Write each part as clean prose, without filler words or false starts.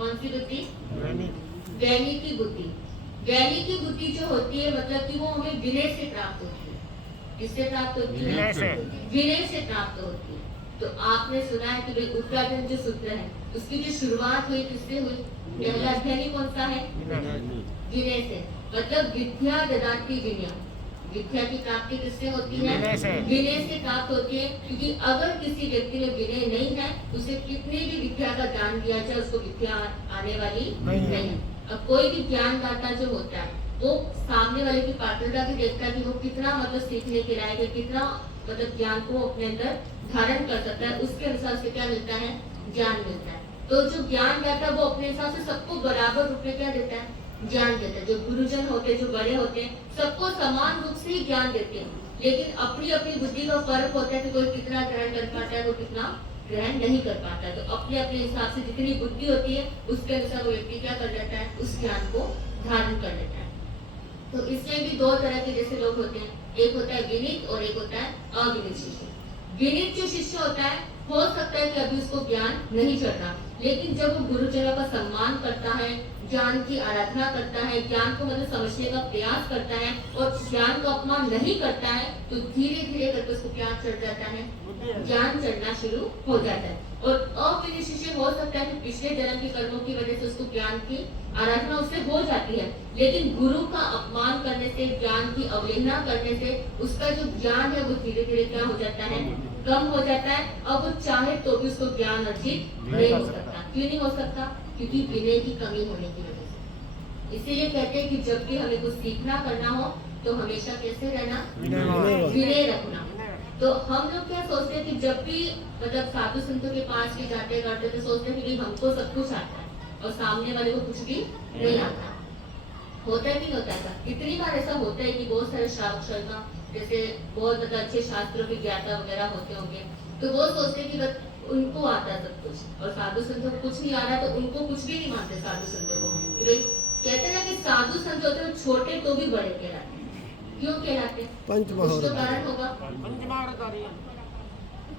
कौन सी बुद्धि? ज्ञानी की बुद्धि। ज्ञानी की बुद्धि जो होती है मतलब कि वो हमें विनय से प्राप्त होती है। किससे प्राप्त होती है? विनय से प्राप्त होती है। तो आपने सुना है कि भाई उत्तराखंड जो सूत्र है उसकी जो शुरुआत हुई किससे हुई? पहला अध्याय कौन सा है? विनय से। मतलब विद्या ददाति विनय, विद्या की प्राप्ति किससे होती है? विनय से प्राप्त होती है। क्योंकि अगर किसी व्यक्ति में विनय नहीं है उसे कितनी भी विद्या का ज्ञान दिया जाए उसको विद्या आने वाली नहीं है। अब कोई भी ज्ञानदाता जो होता है वो सामने वाले की पात्रता भी देखता है कि वो कितना मतलब सीखने के लायक है, कितना मतलब ज्ञान को अपने अंदर धारण कर सकता है, उसके अनुसार से क्या मिलता है? ज्ञान मिलता है। तो जो ज्ञानदाता वो अपने हिसाब से सबको बराबर रूप में क्या देता है? ज्ञान देता है। जो गुरुजन होते हैं, जो बड़े होते हैं, सबको समान रूप से ही ज्ञान देते हैं, लेकिन अपनी अपनी बुद्धि का फर्क होता है कि कोई कितना ग्रहण कर पाता है, कोई कितना ग्रहण नहीं कर पाता है। तो अपने अपने हिसाब से जितनी बुद्धि होती है उसके अनुसार वो व्यक्ति क्या कर लेता है? उस ज्ञान को धारण कर लेता है। तो इसमें भी दो तरह के जैसे लोग होते हैं, एक होता है विनीत और एक होता है अविनीत शिष्य। विनीत जो शिष्य होता है हो सकता है कि अभी उसको ज्ञान नहीं चढ़ रहा, लेकिन जब वो गुरुजनों का सम्मान करता है, ज्ञान की आराधना करता है, ज्ञान को मतलब समझने का प्रयास करता है और ज्ञान का अपमान नहीं करता है, तो धीरे धीरे करके उसको क्या चढ़ जाता है? ज्ञान चढ़ना शुरू हो जाता है। और अविनीत शिष्य हो सकता है कि पिछले जन्म के कर्मों की वजह से उसको ज्ञान की आराधना उससे हो जाती है, लेकिन गुरु का अपमान करने से, ज्ञान की अवहेलना करने से उसका जो ज्ञान है वो धीरे धीरे क्या हो जाता है? कम हो जाता है। अब वो चाहे तो भी उसको ज्ञान अर्जित नहीं हो सकता। क्यों नहीं हो सकता? क्योंकि विनय की कमी होने की वजह से। इसीलिए कहते हैं कि जब भी हमें कुछ सीखना करना हो तो हमेशा कैसे रहना? विनय रखना। तो हम लोग क्या सोचते हैं कि जब भी मतलब साधु संतों के पास भी जाते करते तो सोचते हैं कि हमको सब कुछ आता है और सामने वाले को कुछ भी नहीं आता। होता है नहीं होता है? कितनी बार ऐसा होता है कि बहुत सारे श्रावक शर्मा जैसे बहुत मतलब अच्छे शास्त्रों के ज्ञाता वगैरह होते होंगे, तो वो सोचते हैं कि उनको आता है सब कुछ और साधु संतों को कुछ नहीं आ रहा, तो उनको कुछ भी नहीं मानते साधु संतों को। कहते हैं ना कि साधु संत होते हैं छोटे तो भी बड़े कहलाते हैं। क्यों कहलाते हैं? कुछ तो कारण होगा।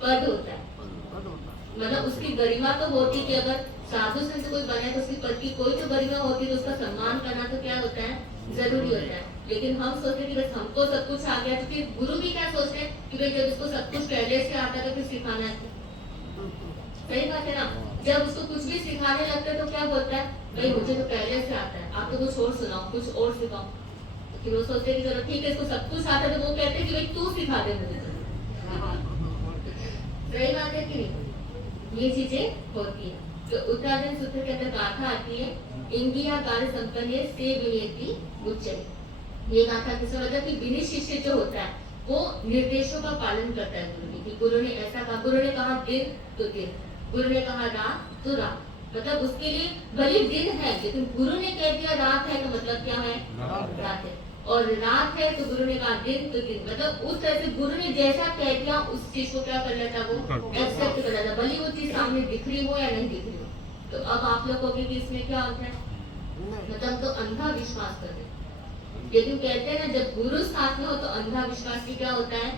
पद होता है, मतलब उसकी गरिमा तो होती कि अगर साधु संत कोई बने तो उसकी पद की कोई तो गरिमा होती, तो उसका सम्मान करना तो क्या होता है? जरूरी होता है। लेकिन हम सोचते कि बस हमको सब कुछ आ गया, तो फिर गुरु भी क्या सोचते हैं कि भाई जब इसको सब कुछ पहले से आता है तो फिर सिखाना है। सही बात है ना? जब उसको कुछ भी सिखाने लगता है तो क्या बोलता है? भाई मुझे तो पहले से आता है, आप तो कुछ और सुनाओ, कुछ और सिखाओ। तो फिर वो सोचते कि चलो ठीक है, इसको सब कुछ आता है, तो वो कहते हैं कि भाई तू सिखा दे मुझे। सही बात है कि नहीं? ये चीजें होती है। तो उत्तराखंड सूत्र के अंदर गाथा आती है, इंगिया कार्य संपन्न से विनीति उच्चय। ये गाथा किसका मतलब कि विनीत शिष्य जो होता है वो निर्देशों का पालन करता है गुरु की। गुरु ने ऐसा कहा, गुरु ने कहा दिन तो दिन, गुरु ने कहा रात तो रात, मतलब उसके लिए भले दिन है लेकिन गुरु ने कह दिया रात है तो मतलब क्या है? रात है। और रात है तो गुरु ने कहा दिन तो दिन, मतलब उस तरह से गुरु ने जैसा कह दिया उस चीज को क्या कर लेता? वो एक्सेप्ट कर लेता, भले वो चीज सामने दिख रही हो या नहीं दिख रही हो। तो अब आप लोग कहोगे कि इसमें क्या होता है? मतलब तो अंधा विश्वास कर दे, लेकिन कहते हैं ना जब गुरु साथ में हो तो अंधा विश्वास भी क्या होता है?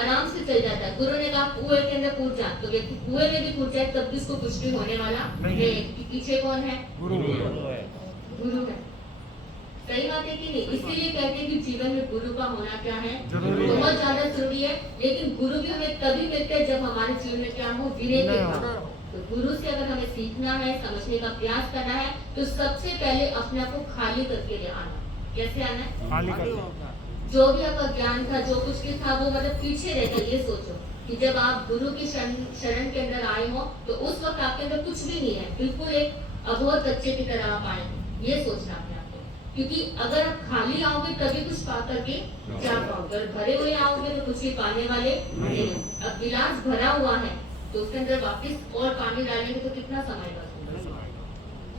आराम से चल जाता है। गुरु ने कहा कुएं के अंदर कूद जा, तो व्यक्ति कुएं में भी कूद जाए तब भी उसको कुछ भी होने वाला नहीं। पीछे कौन है? गुरु है। सही बात है कि नहीं? इसीलिए कहते हैं कि जीवन में गुरु का होना क्या है? बहुत ज्यादा जरूरी है। लेकिन गुरु भी हमें तभी मिलते हैं जब हमारे जीवन में क्या हो? विनय के भाव। तो गुरु से अगर हमें सीखना है, समझने का प्रयास करना है, तो सबसे पहले अपने आप को खाली करके ले आना। कैसे आना है? खाली करके। जो भी आपका ज्ञान था, जो कुछ भी था, वो मतलब पीछे रह गया। ये सोचो कि जब आप गुरु की शरण के अंदर आए हो तो उस वक्त आपके अंदर कुछ भी नहीं है, बिल्कुल एक अबोध बच्चे की तरह आप आए हो। ये सोचना अपने आप को, क्योंकि अगर आप खाली आओगे तभी कुछ पा करके जा पाओगे। अगर भरे हुए आओगे तो कुछ भी पाने वाले नहीं। अब गिलास भरा हुआ है तो उसके अंदर वापस और पानी डालेंगे तो कितना समय लगेगा?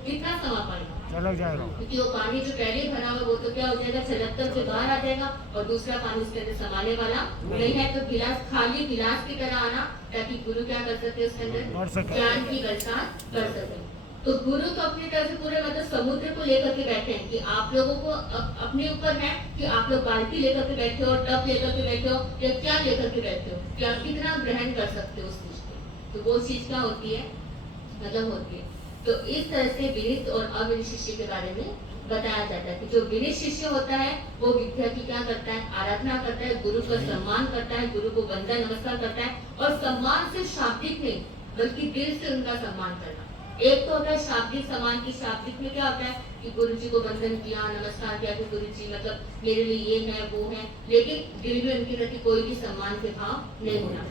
कितना समय पाएगा? चलक जाएगा, क्योंकि वो पानी जो पहले भरा हुआ वो तो क्या हो जाएगा? छलक के बाहर आ जाएगा और दूसरा पानी उसके अंदर समाने वाला नहीं है। तो गिलास खाली गिलास की तरह आना, ताकि गुरु क्या कर सके? उसके अंदर ज्ञान की बरसात कर सके। तो गुरु तो अपनी तरफ से पूरे मतलब समुद्र को लेकर के बैठे हैं कि आप लोगों को अपने ऊपर है कि आप लोग बाल्टी लेकर के बैठे हो, टब लेकर के बैठे हो, या क्या लेकर के बैठे हो, कि आप कितना ग्रहण कर सकते हो उस चीज को। तो वो चीज क्या होती है? मतलब होती है। तो इस तरह से विनित और अविनित शिष्य के बारे में बताया जाता है कि जो विनित शिष्य होता है वो विद्या की क्या करता है, आराधना करता है, गुरु का सम्मान करता है, गुरु को वंदन नमस्कार करता है, और सम्मान से शाब्दिक नहीं बल्कि दिल से उनका सम्मान करना। एक तो होता है शाब्दिक सम्मान की, शाब्दिक में क्या होता है कि गुरु जी को वंदन किया, नमस्कार किया कि गुरु जी मतलब मेरे लिए ये है वो है, लेकिन दिल में उनके प्रति कोई भी सम्मान के भाव नहीं होना।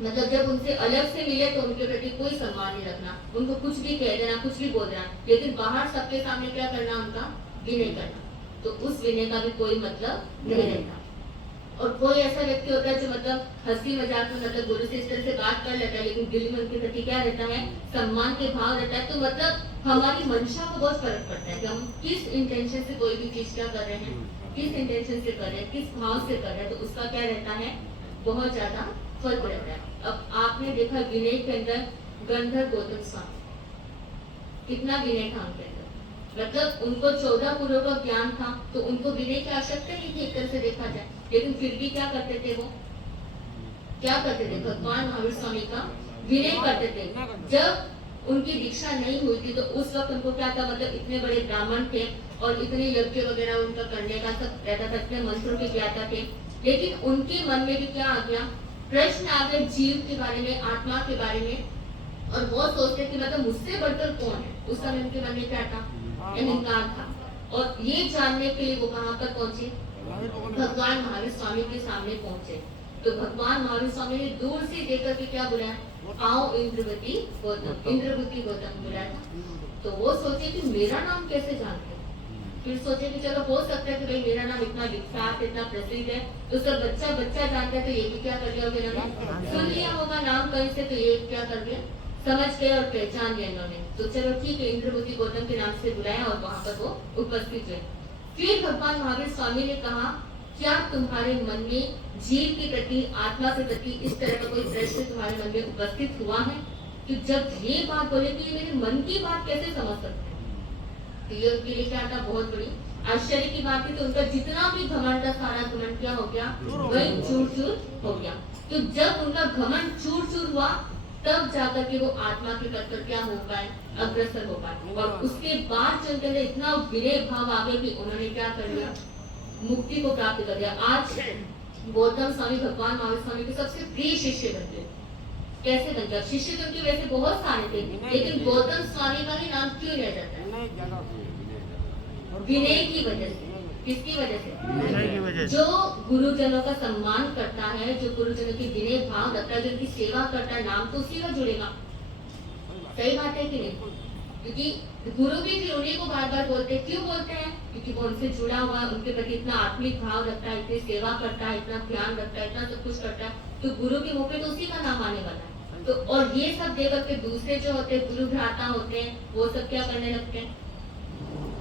मतलब जब उनसे अलग से मिले तो उनके प्रति कोई सम्मान नहीं रखना, उनको कुछ भी कह देना, कुछ भी बोल देना, लेकिन बाहर सबके सामने क्या करना, उनका विनय करना। तो उस विनय का भी कोई मतलब नहीं रहता। और कोई ऐसा व्यक्ति होता है जो मतलब हंसी मजाक में मतलब गुरु से इस तरह से बात कर लेता है, लेकिन दिल में उनके प्रति क्या रहता है, सम्मान के भाव रहता है। तो मतलब हमारी मंशा को बहुत फर्क पड़ता है कि हम किस इंटेंशन से कोई भी चीज क्या कर रहे हैं, किस इंटेंशन से कर रहे हैं, किस भाव से कर रहे हैं, तो उसका क्या रहता है, बहुत ज्यादा फर्क रहता है। अब आपने देखा विनय के अंदर गंधर्व गौतम स्वामी, कितना विनय था उनके अंदर, मतलब उनको 14 पुरों का ज्ञान था, तो उनको विनय की आवश्यकता नहीं थी एक तरह से देखा जाए, लेकिन फिर भी क्या करते थे, वो क्या करते थे, भगवान महावीर स्वामी का विनय करते थे। जब उनकी दीक्षा नहीं हुई थी तो उस वक्त उनको क्या था, मतलब इतने बड़े ब्राह्मण थे और इतने यज्ञ वगैरह उनका करने का सब रहता था, इतने मंत्रों के ज्ञाता थे, लेकिन उनके मन में भी क्या आ गया, प्रश्न आ गए जीव के बारे में, आत्मा के बारे में, और वो सोचते कि मतलब मुझसे बढ़कर कौन है। उस समय उनके मन में क्या था, अहंकार था। और ये जानने के लिए वो कहाँ पर पहुंचे, भगवान महावीर स्वामी के सामने पहुंचे। तो भगवान महावीर स्वामी ने दूर से देखकर के क्या बुलाया, आओ इंद्रवती गौतम, इंद्रवती गौतम बुलाया। तो वो सोचे कि मेरा नाम कैसे जानते, फिर सोचे कि चलो हो सकता है कि भाई मेरा नाम इतना विख्यात, इतना प्रसिद्ध है, तो सब बच्चा बच्चा जानता है, तो ये भी क्या कर लिया होगा, इन्होंने सुन लिया होगा नाम कहीं से, तो ये क्या कर दिया, समझ गए और पहचान लिया इन्होंने। तो चलो ठीक है, इंद्रवती गौतम के नाम से बुलाया और वहां पर वो उपस्थित हुए। फिर भगवान महावीर स्वामी ने कहा, क्या तुम्हारे मन में जीव के प्रति, आत्मा के प्रति इस तरह का कोई प्रश्न तुम्हारे मन में उपस्थित हुआ है? कि जब ये बात बोले कि ये मेरे मन की बात कैसे समझ सकते हैं, तो ये उनके लिए क्या था, बहुत बड़ी आश्चर्य की बात थी। तो उनका जितना भी घमंड था, सारा घमंड क्या हो गया, वही चूर चूर हो गया। तो जब उनका घमंड चूर चूर हुआ, तब जाकर के वो आत्मा के पद पर क्या हो पाए, अग्रसर हो पाए। और उसके बाद जो उनके अंदर इतना विनय भाव आ गया कि उन्होंने क्या कर लिया, मुक्ति को प्राप्त कर लिया। आज गौतम स्वामी भगवान महावीर स्वामी के सबसे प्रिय शिष्य बन गए। कैसे बन गया, शिष्य तो उनके वैसे बहुत सारे थे, लेकिन गौतम स्वामी का ही नाम क्यों लिया जाता है, विनय की वजह से। किसकी वजह से, जो गुरुजनों का सम्मान करता है, जो गुरुजनों की विनय भाव रखता है, जो उनकी सेवा करता है, नाम तो उसी का जुड़ेगा। सही बात है कि नहीं, क्योंकि गुरु भी फिर उन्हीं को बार बार बोलते हैं। क्यों बोलते हैं, क्योंकि वो उनसे जुड़ा हुआ, उनके प्रति इतना आत्मिक भाव रखता है, इतनी सेवा करता है, इतना ध्यान रखता है, इतना सब कुछ करता है, तो गुरु के मुंह पे तो उसी का नाम आने वाला है। तो और ये सब देकर के दूसरे जो होते हैं, गुरु भ्राता होते हैं, वो सब क्या करने लगते हैं,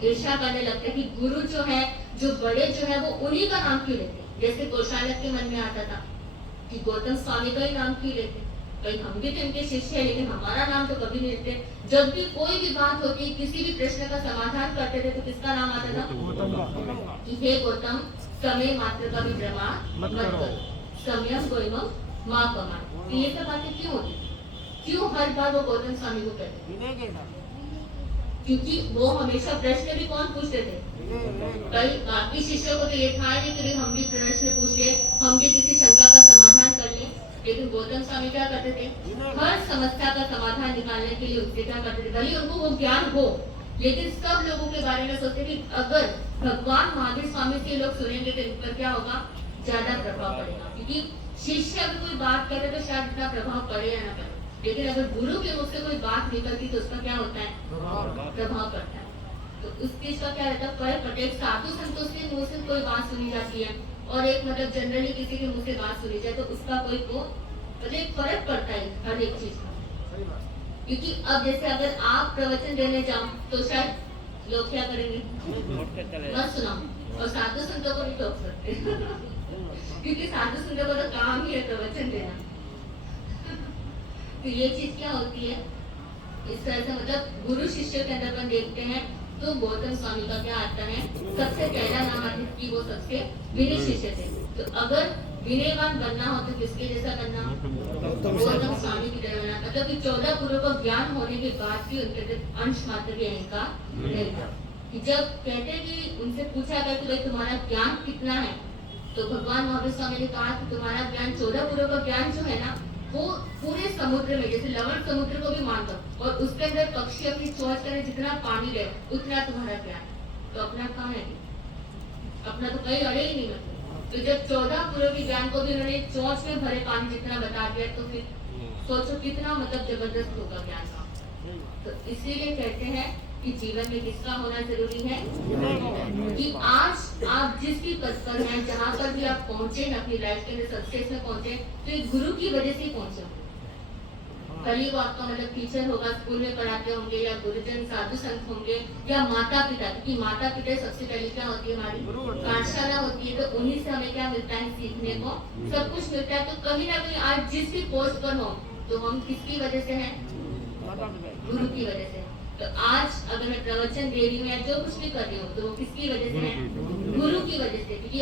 ईर्ष्या करने लगते हैं कि गुरु जो है, जो बड़े जो है, वो उन्हीं का नाम क्यों लेते। जैसे गोशालक के मन में आता था कि गौतम स्वामी का ही नाम क्यों लेते, भाई हम भी तो इनके शिष्य हैं, लेकिन हमारा नाम तो कभी नहीं लेते। जब भी कोई भी बात होती, किसी भी प्रश्न का समाधान करते थे, तो किसका नाम आता था, कि हे गौतम, समय मात्र का भी प्रमाण मत करो, समयम गोइमम माँ कमान। तो ये सब बातें क्यों होती, क्यों हर बार वो गौतम स्वामी को कहते, क्योंकि वो हमेशा प्रश्न भी कौन पूछते थे, कई बाकी शिष्यों को तो ये था नहीं कि हम भी प्रश्न पूछ ले, हम भी किसी शंका का समाधान कर ले, लेकिन गौतम स्वामी क्या करते थे, हर समस्या का समाधान निकालने के लिए उससे क्या करते थे, भले उनको वो ज्ञान हो, लेकिन सब लोगों के बारे में सोचते कि अगर भगवान महावीर स्वामी से लोग सुनेंगे तो इन पर क्या होगा, ज्यादा प्रभाव पड़ेगा। क्योंकि शिष्य अगर कोई बात करे तो शायद इतना प्रभाव पड़े या ना पड़े, लेकिन अगर गुरु के मुख से कोई बात निकलती तो उसका क्या होता है, प्रभाव पड़ता है। तो उस चीज का क्या रहता है, पर प्रत्येक साधु संतों के मुंह से कोई बात सुनी जाती है, और एक मतलब जनरली किसी के मुंह से बात सुनी जाए तो उसका कोई को मतलब फर्क पड़ता है हर एक चीज का। क्योंकि अब जैसे अगर आप प्रवचन देने जाओ तो शायद लोग क्या करेंगे, मत सुनाओ, और साधु संतों को नहीं टोक सकते क्योंकि साधु संतों को तो काम ही है प्रवचन देना। तो ये चीज क्या होती है, इस तरह से मतलब गुरु शिष्य के अंदर अपन देखते हैं तो गौतम स्वामी का क्या आता है, सबसे पहला नाम आता है कि वो सबसे विनय शिष्य थे। तो अगर विनयवान बनना हो तो किसके जैसा बनना, गौतम स्वामी की तरह बनना। मतलब कि 14 पुरों का ज्ञान होने के बाद भी उनके अंदर अंश मात्र भी अहंकार नहीं था। कि जब कहते हैं कि उनसे पूछा गया कि भाई तुम्हारा ज्ञान कितना है, तो भगवान महावीर स्वामी ने कहा कि तुम्हारा ज्ञान 14 पुरों का ज्ञान जो है ना, वो पूरे समुद्र में, जैसे लवण समुद्र को भी मान लो, और उसके अंदर पक्षी अपनी चोंच करे जितना पानी ले उतना तुम्हारा ज्ञान। तो अपना कहाँ है, अपना तो कहीं अड़े ही नहीं। मतलब तो जब 14 पुरों के ज्ञान को भी उन्होंने चोंच में भरे पानी जितना बता दिया, तो फिर सोचो कितना मतलब जबरदस्त होगा ज्ञान का। तो इसीलिए कहते हैं कि जीवन में किसका होना जरूरी है, कि आज आप जिस भी पद पर हैं, जहाँ पर भी आप पहुंचे ना अपनी लाइफ के अंदर सक्सेस में पहुंचे, तो एक गुरु की वजह से ही पहुंचे। कल वो आपका मतलब टीचर होगा, स्कूल में पढ़ाते होंगे, या गुरुजन साधु संत होंगे, या माता पिता, क्योंकि माता पिता सबसे पहले क्या होती है, हमारी पाठशाला होती है। तो उन्हीं से हमें क्या मिलता है, सीखने को सब कुछ मिलता है। तो कहीं ना कहीं आज जिस भी पोस्ट पर हो, तो हम किसकी वजह से हैं, गुरु की वजह से। तो आज अगर मैं प्रवचन दे रही हूँ या जो कुछ भी कर रही हूँ, तो वो किसकी वजह से है, गुरु की वजह से। क्योंकि